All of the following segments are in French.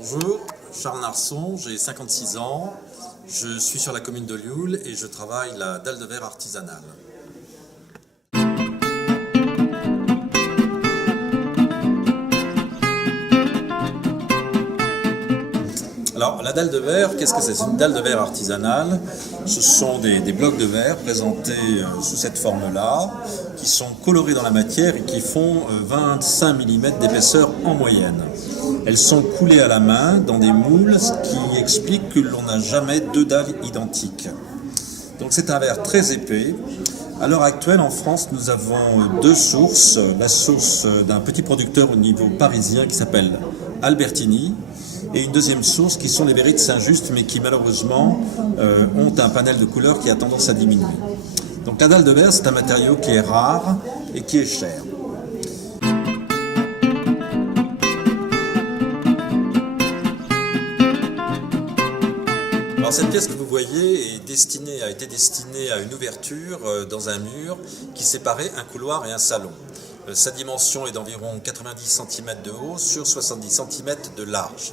Bonjour, Charles Narson, j'ai 56 ans, je suis sur la commune de Lioul et je travaille la dalle de verre artisanale. Alors, la dalle de verre, qu'est-ce que c'est? C'est une dalle de verre artisanale. Ce sont des blocs de verre présentés sous cette forme-là, qui sont colorés dans la matière et qui font 25 mm d'épaisseur en moyenne. Elles sont coulées à la main dans des moules, ce qui explique que l'on n'a jamais deux dalles identiques. Donc c'est un verre très épais. À l'heure actuelle, en France, nous avons deux sources. La source d'un petit producteur au niveau parisien qui s'appelle Albertini, et une deuxième source qui sont les verreries de Saint-Just, mais qui malheureusement ont un panel de couleurs qui a tendance à diminuer. Donc la dalle de verre, c'est un matériau qui est rare et qui est cher. Alors cette pièce que vous voyez a été destinée à une ouverture dans un mur qui séparait un couloir et un salon. Sa dimension est d'environ 90 cm de haut sur 70 cm de large.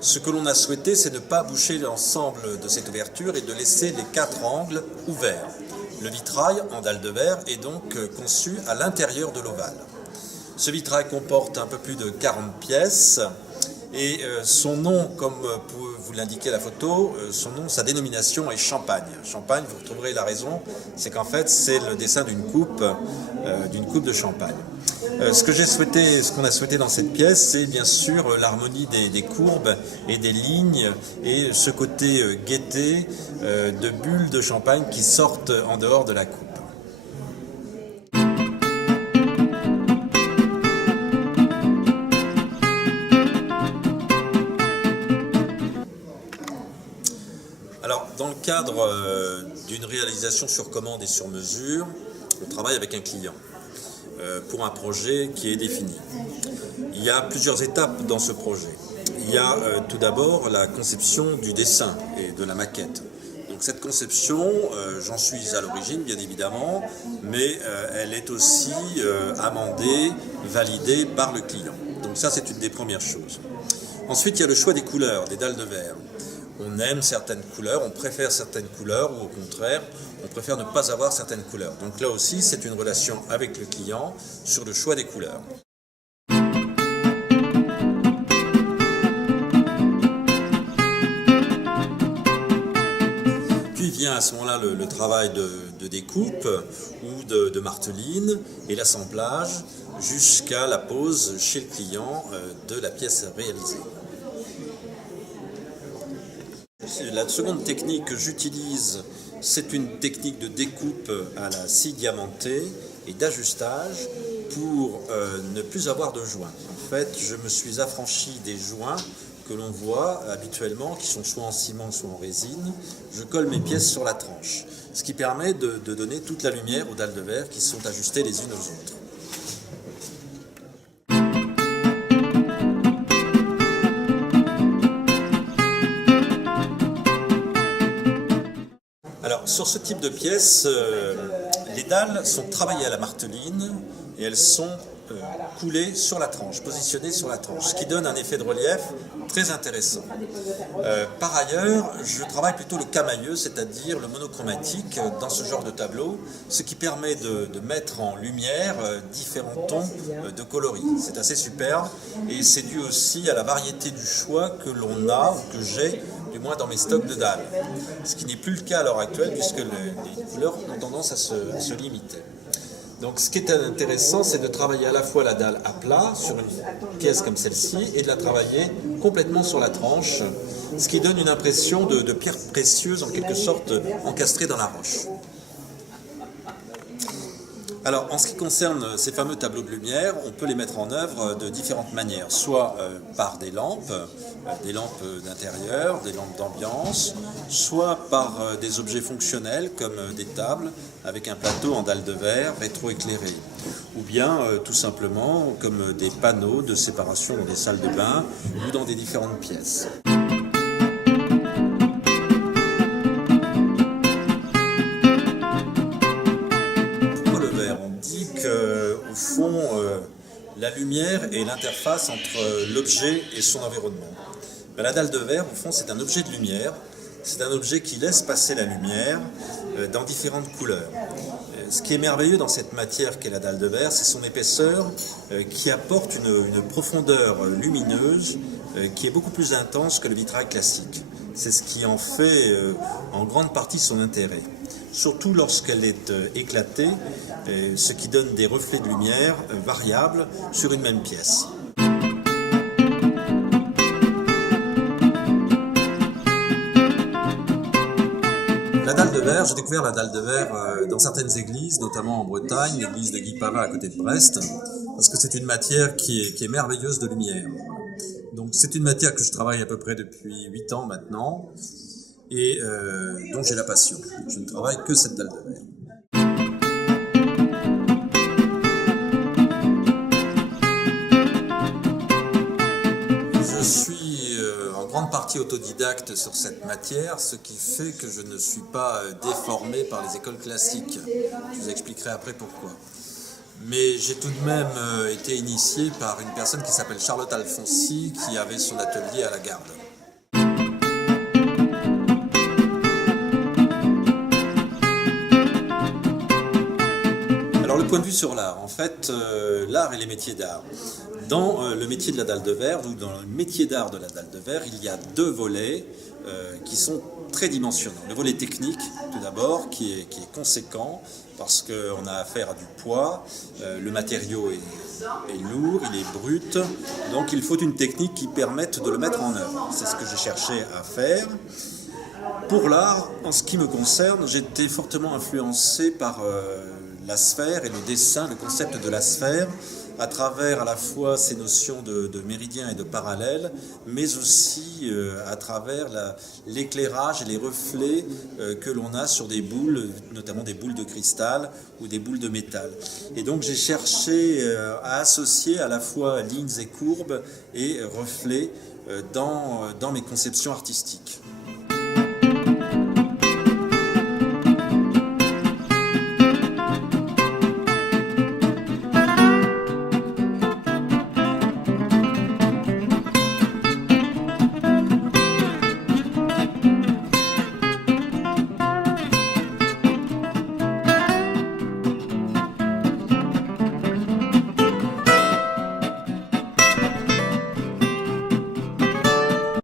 Ce que l'on a souhaité, c'est ne pas boucher l'ensemble de cette ouverture et de laisser les quatre angles ouverts. Le vitrail en dalle de verre est donc conçu à l'intérieur de l'ovale. Ce vitrail comporte un peu plus de 40 pièces et son nom, comme vous l'indiquez la photo, sa dénomination est Champagne. Champagne, vous retrouverez la raison, c'est qu'en fait c'est le dessin d'une coupe de champagne. Ce qu'on a souhaité dans cette pièce, c'est bien sûr l'harmonie des courbes et des lignes et ce côté gaieté de bulles de champagne qui sortent en dehors de la coupe. Alors, dans le cadre d'une réalisation sur commande et sur mesure, on travaille avec un client pour un projet qui est défini. Il y a plusieurs étapes dans ce projet. Il y a tout d'abord la conception du dessin et de la maquette. Donc cette conception, j'en suis à l'origine bien évidemment, mais elle est aussi amendée, validée par le client. Donc ça c'est une des premières choses. Ensuite il y a le choix des couleurs, des dalles de verre. On aime certaines couleurs, on préfère certaines couleurs ou au contraire, on préfère ne pas avoir certaines couleurs. Donc là aussi, c'est une relation avec le client sur le choix des couleurs. Puis vient à ce moment-là le travail de découpe ou de marteline et l'assemblage jusqu'à la pose chez le client de la pièce réalisée. La seconde technique que j'utilise, c'est une technique de découpe à la scie diamantée et d'ajustage pour ne plus avoir de joints. En fait, je me suis affranchi des joints que l'on voit habituellement, qui sont soit en ciment, soit en résine. Je colle mes pièces sur la tranche, ce qui permet de donner toute la lumière aux dalles de verre qui sont ajustées les unes aux autres. Alors, sur ce type de pièces, les dalles sont travaillées à la marteline et elles sont coulées sur la tranche, positionnées sur la tranche, ce qui donne un effet de relief très intéressant. Par ailleurs, je travaille plutôt le camailleux, c'est-à-dire le monochromatique dans ce genre de tableau, ce qui permet de mettre en lumière différents tons de coloris. C'est assez superbe et c'est dû aussi à la variété du choix que l'on a, ou que j'ai, du moins dans mes stocks de dalles. Ce qui n'est plus le cas à l'heure actuelle puisque les couleurs ont tendance à se limiter. Donc ce qui est intéressant, c'est de travailler à la fois la dalle à plat sur une pièce comme celle-ci et de la travailler complètement sur la tranche, ce qui donne une impression de pierre précieuse en quelque sorte encastrée dans la roche. Alors, en ce qui concerne ces fameux tableaux de lumière, on peut les mettre en œuvre de différentes manières, soit par des lampes d'intérieur, des lampes d'ambiance, soit par des objets fonctionnels comme des tables avec un plateau en dalle de verre rétroéclairé, ou bien tout simplement comme des panneaux de séparation dans des salles de bain ou dans des différentes pièces. Au fond, la lumière est l'interface entre l'objet et son environnement. La dalle de verre, au fond, c'est un objet de lumière. C'est un objet qui laisse passer la lumière dans différentes couleurs. Ce qui est merveilleux dans cette matière qu'est la dalle de verre, c'est son épaisseur qui apporte une profondeur lumineuse qui est beaucoup plus intense que le vitrail classique. C'est ce qui en fait en grande partie son intérêt. Surtout lorsqu'elle est éclatée, ce qui donne des reflets de lumière variables sur une même pièce. La dalle de verre, j'ai découvert la dalle de verre dans certaines églises, notamment en Bretagne, l'église de Guy Pava à côté de Brest, parce que c'est une matière qui est merveilleuse de lumière. Donc c'est une matière que je travaille à peu près depuis 8 ans maintenant, et dont j'ai la passion. Je ne travaille que cette dalle de verre. Je suis en grande partie autodidacte sur cette matière, ce qui fait que je ne suis pas déformé par les écoles classiques. Je vous expliquerai après pourquoi. Mais j'ai tout de même été initié par une personne qui s'appelle Charlotte Alfonsi, qui avait son atelier à la Garde. Alors le point de vue sur l'art, en fait, l'art et les métiers d'art. Dans le métier de la dalle de verre, ou dans le métier d'art de la dalle de verre, il y a 2 volets qui sont très dimensionnants. Le volet technique, tout d'abord, qui est conséquent, parce qu'on a affaire à du poids, le matériau est lourd, il est brut, donc il faut une technique qui permette de le mettre en œuvre. C'est ce que j'ai cherché à faire. Pour l'art, en ce qui me concerne, j'ai été fortement influencé par la sphère et le dessin, le concept de la sphère, à travers à la fois ces notions de méridien et de parallèle, mais aussi à travers l'éclairage et les reflets que l'on a sur des boules, notamment des boules de cristal ou des boules de métal. Et donc j'ai cherché à associer à la fois lignes et courbes et reflets dans mes conceptions artistiques.